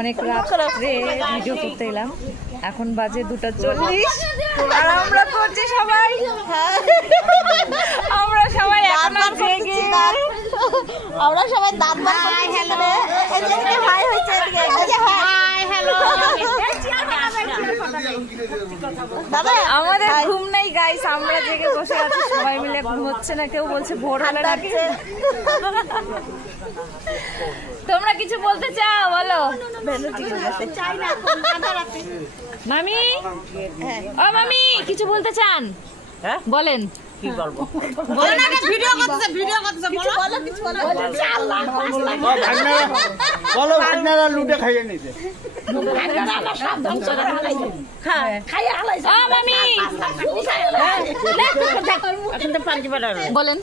অনেক রাত্রে ভিডিও করতে এলাম, এখন বাজে 2:40 আর আমরা করছি সবাই, আমরা সবাই এখনো জেগে, আমরা সবাই দাঁত বার করছি। হাই হয়েছে, হাই হ্যালো দাদা, আমাদের ঘুম নেই গাইস, আমরা জেগে বসে আছি সবাই মিলে, ঘুম হচ্ছে না, কেউ বলছে ভোর হলে ডাকছে। তোমরা কিছু বলতে চাও বলো? মামি, ও মামি কিছু বলতে চান? বলেন। কি বলবো? বলো না, ভিডিও করতেছে, ভিডিও করতেছে, বলো বলো কিছু বলো। আল্লাহ বলো ভাগনারা লুটে খাইয়ে নিতে। ভাগনারা সব ধ্বংস করে হালাইছে। হ্যাঁ, খাইয়ে হালাইছে। ও মামি এখন তো পাঁচ বার বলেন,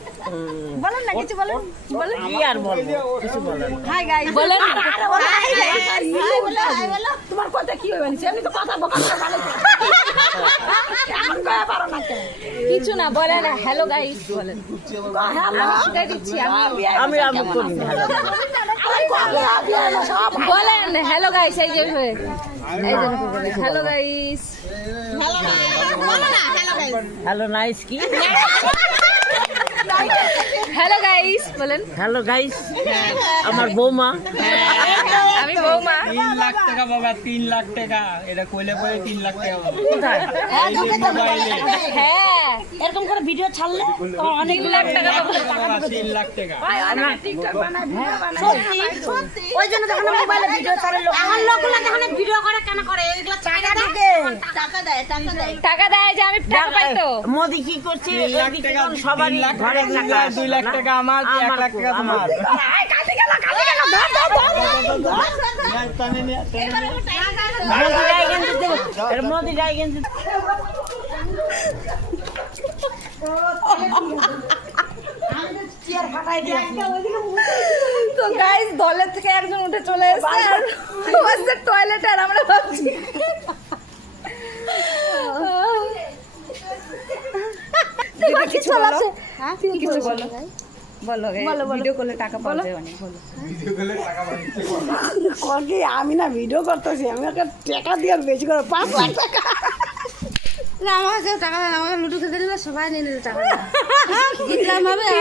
বলেন না কিছু বলেন। বলেন কি আর বলবো, কিছু বলেন। হাই গাইস বলেন। আরে বলো, হাই বলো, হাই বলো। তোমার কথা কি হবে জানি, আমি তো কথা বকা করে হালাইছি। এখন কয়া পারো না কেন? কিছু না, বলেন হ্যালো গাইস বলেন। হ্যালো আমি শিখাই দিচ্ছি, আমি করি বলেন হ্যালো গাইস, এই যে হ্যালো গাইস, বলো না হ্যালো গাইস। হ্যালো নাইস কি হ্যালো গাইস বলেন। হ্যালো গাইস, আমার বৌমা। আমি বৌমা। 3 লাখ টাকা বাবা, 3 লাখ টাকা, এটা কইলে পরে 3 লাখ টাকা পাবো। কোথায়? হ্যাঁ, এরকম করে ভিডিও ছাড়লে অনেক লাখ টাকা পাবো। বাবা, 3 লাখ টাকা। সত্যি ওই জন্য যখন মোবাইলে ভিডিও ছাড়ে লোকগুলো যখন ভিডিও করে কেন করে, এগুলো টাকা দেয়, টাকা দেয়, টাকা দেয়। টাকা দেয় যে আমি টাকা পাই তো। মোদি কি করছে? 3 লাখ টাকা, সবারই 3 লাখ ঘরে টাকা, টাকা 2 লাখ টাকা আমার, 1 লাখ টাকা তোমার। কাটি গেল, কাটি গেল, ধর ধর ধর। টানে নিয়ে, টানে নিয়ে। মোদি রায় কিন্তু দেবো, এর মোদি রায় কিন্তু তো গাইস দলের থেকে একজন উঠে চলে এসেছে আর বসে টয়লেটে, আর আমরা ভাবছি কিছু বলো, কিছু বলো, বলো ভিডিও করলে টাকা পাওয়া যায় অনেক, বলো। কর্কি আমি না ভিডিও করতেছি, আমি ওকে টাকা দিয়ে বেশি করে 5 লাখ টাকা। না আমাকে কেউ টাকা দেয়, আমাকে লুডু খেতে দিলে সবাই নিয়ে নিতে টাকা জিতলাম হবে।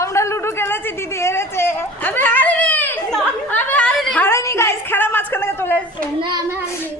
আমরা লুডো খেলেছি, দিদি হেরেছে, আমি হারিনি, হারিনি গাইস, খেলা মাঝখানে চলে এসেছে। না আমি হারিনি।